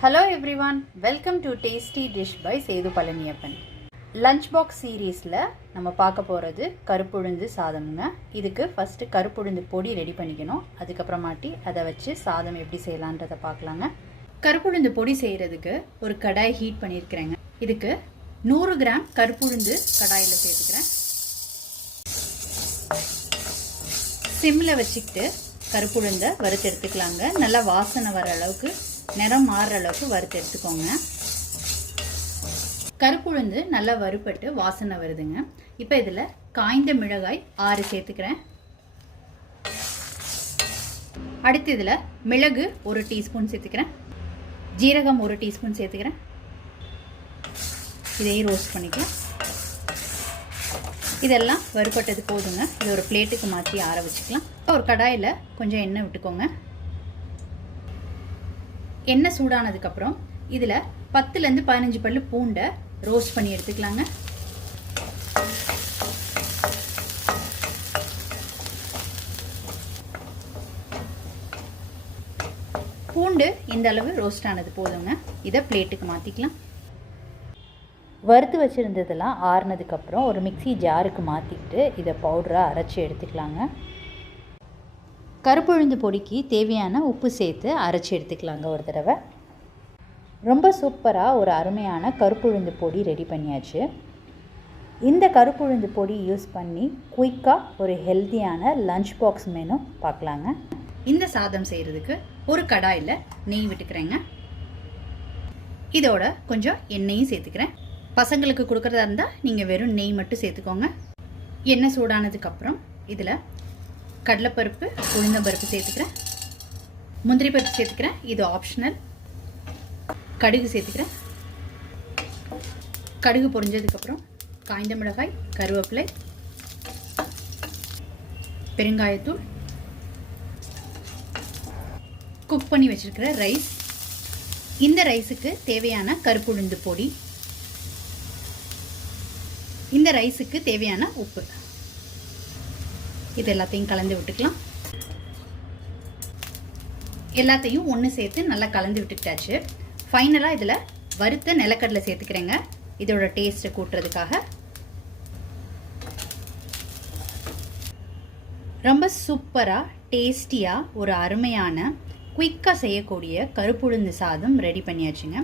Hello everyone, welcome to Tasty Dish by Sethu Palaniyappan. Lunch box சீரீஸில் நம்ம பார்க்க போகிறது கருப்புழுந்து சாதம்ங்க. இதுக்கு ஃபஸ்ட்டு கருப்புழுந்து பொடி ரெடி பண்ணிக்கணும். அதுக்கப்புறமாட்டி அதை வச்சு சாதம் எப்படி செய்யலான்றதை பார்க்கலாங்க. கருப்புழுந்து பொடி செய்கிறதுக்கு ஒரு கடாய் ஹீட் பண்ணியிருக்கிறேங்க. இதுக்கு 100 கிராம் கருப்புழுந்து கடாயில் சேர்த்துக்கிறேன். சிம்மில் வச்சுக்கிட்டு கருப்புழுந்தை வறுத்து எடுத்துக்கலாங்க. நல்லா வாசனை வர அளவுக்கு, நிறம் மாறுற அளவுக்கு வறுத்து எடுத்துக்கோங்க. கருப்புழுந்து நல்லா வறுபட்டு வாசனை வருதுங்க. இப்போ இதில் காய்ந்த மிளகாய் 6 சேர்த்துக்கிறேன். அடுத்து இதில் மிளகு 1 டீஸ்பூன் சேர்த்துக்கிறேன். ஜீரகம் 1 டீஸ்பூன் சேர்த்துக்கிறேன். இதையும் ரோஸ்ட் பண்ணிக்கலாம். இதெல்லாம் வறுபட்டது போதுங்க. இது ஒரு பிளேட்டுக்கு மாற்றி ஆற வச்சுக்கலாம். ஒரு கடாயில் கொஞ்சம் எண்ணெய் விட்டுக்கோங்க. எண்ணெய் சூடானதுக்கப்புறம் இதில் 10லேருந்து 15 பல்லு பூண்டை ரோஸ்ட் பண்ணி எடுத்துக்கலாங்க. பூண்டு இந்த அளவு ரோஸ்ட் ஆனது போதுங்க. இதை பிளேட்டுக்கு மாற்றிக்கலாம். வறுத்து வச்சுருந்ததெல்லாம் ஆறுனதுக்கப்புறம் ஒரு மிக்சி ஜாருக்கு மாற்றிக்கிட்டு இதை பவுடராக அரைச்சி எடுத்துக்கலாங்க. கருப்புழுந்து பொடிக்கு தேவையான உப்பு சேர்த்து அரைச்சி எடுத்துக்கலாங்க ஒரு தடவை. ரொம்ப சூப்பராக ஒரு அருமையான கருப்புழுந்து பொடி ரெடி பண்ணியாச்சு. இந்த கருப்புழுந்து பொடி யூஸ் பண்ணி குயிக்காக ஒரு ஹெல்த்தியான லஞ்ச் பாக்ஸ் மெனு பார்க்கலாங்க. இந்த சாதம் செய்கிறதுக்கு ஒரு கடாயில் நெய் விட்டுக்கிறேங்க. இதோட கொஞ்சம் எண்ணெயும் சேர்த்துக்கிறேன். பசங்களுக்கு கொடுக்குறதா இருந்தால் நீங்கள் வெறும் நெய் மட்டும் சேர்த்துக்கோங்க. எண்ணெய் சூடானதுக்கப்புறம் இதில் கடலைப்பருப்பு, உளுந்தம்பருப்பு சேர்த்துக்கிறேன். முந்திரி பருப்பு சேர்த்துக்கிறேன். இது ஆப்ஷனல். கடுகு சேர்த்துக்கிறேன். கடுகு பொரிஞ்சதுக்கப்புறம் காய்ந்த மிளகாய், கருவேப்பிலை, பெருங்காயத்தூள், குக் பண்ணி வச்சிருக்கிற ரைஸ், இந்த ரைஸுக்கு தேவையான கருப்புழுந்து பொடி, இந்த ரைஸுக்கு தேவையான உப்பு, இது எல்லாத்தையும் கலந்து விட்டுக்கலாம். எல்லாத்தையும் ஒன்று சேர்த்து நல்லா கலந்து விட்டுக்கிட்டாச்சு. ஃபைனலாக இதில் வறுத்த நிலக்கடலை சேர்த்துக்கிறேங்க. இதோட டேஸ்ட்டை கூட்டுறதுக்காக. ரொம்ப சூப்பராக டேஸ்டியாக ஒரு அருமையான குயிக்காக செய்யக்கூடிய கருப்புழுந்து சாதம் ரெடி பண்ணியாச்சுங்க.